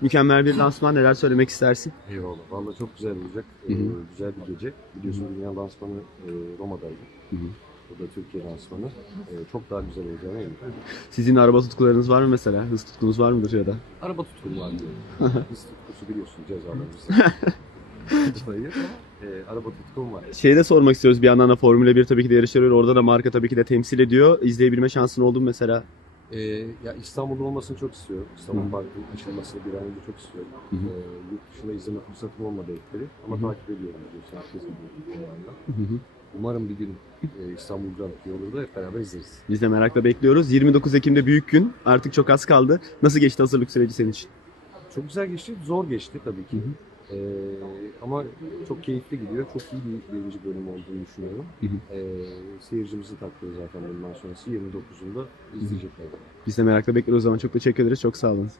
Mükemmel bir lansman. Neler söylemek istersin? Eyvallah. Vallahi çok güzel olacak. Hı hı. Ee, güzel bir gece. Biliyorsun dünya lansmanı e, Roma'daydı. Hı hı. Bu da Türkiye lansmanı. Ee, çok daha güzel olacağına eminim. Sizin araba tutkularınız var mı mesela? Hız tutkunuz var mıdır ya da? Araba tutkum var diyor. Hız tutkusu biliyorsun cezalarımızda. Hayır ama e, araba tutkum var. Şeyi de sormak istiyoruz bir yandan da Formula 1 tabii ki de yarışları. Orada da marka tabii ki de temsil ediyor. İzleyebilme şansın oldu mu mesela? Ee, ya İstanbul'da olmasını çok istiyorum. İstanbul Hı. Parkı'nın açılmasını bir an önce çok istiyorum. Hı hı. Ee, yurt dışında izleme fırsatım olmadı ekleri. Ama Hı hı. takip ediyorum biliyorsun. Herkes. Umarım bir gün e, İstanbul Grand Prix olur da hep beraber izleriz. Biz de merakla bekliyoruz. 29 Ekim'de büyük gün. Artık çok az kaldı. Nasıl geçti hazırlık süreci senin için? Çok güzel geçti. Zor geçti tabii ki. Hı hı. Ee, ama çok keyifli gidiyor. Çok iyi bir birinci bölüm olduğunu düşünüyorum. Hı hı. Ee, seyircimizi takıyor zaten bundan sonrası. 29'unda izleyecekler. Biz de merakla bekliyoruz o zaman. Çok teşekkür ederiz. Çok sağ olun.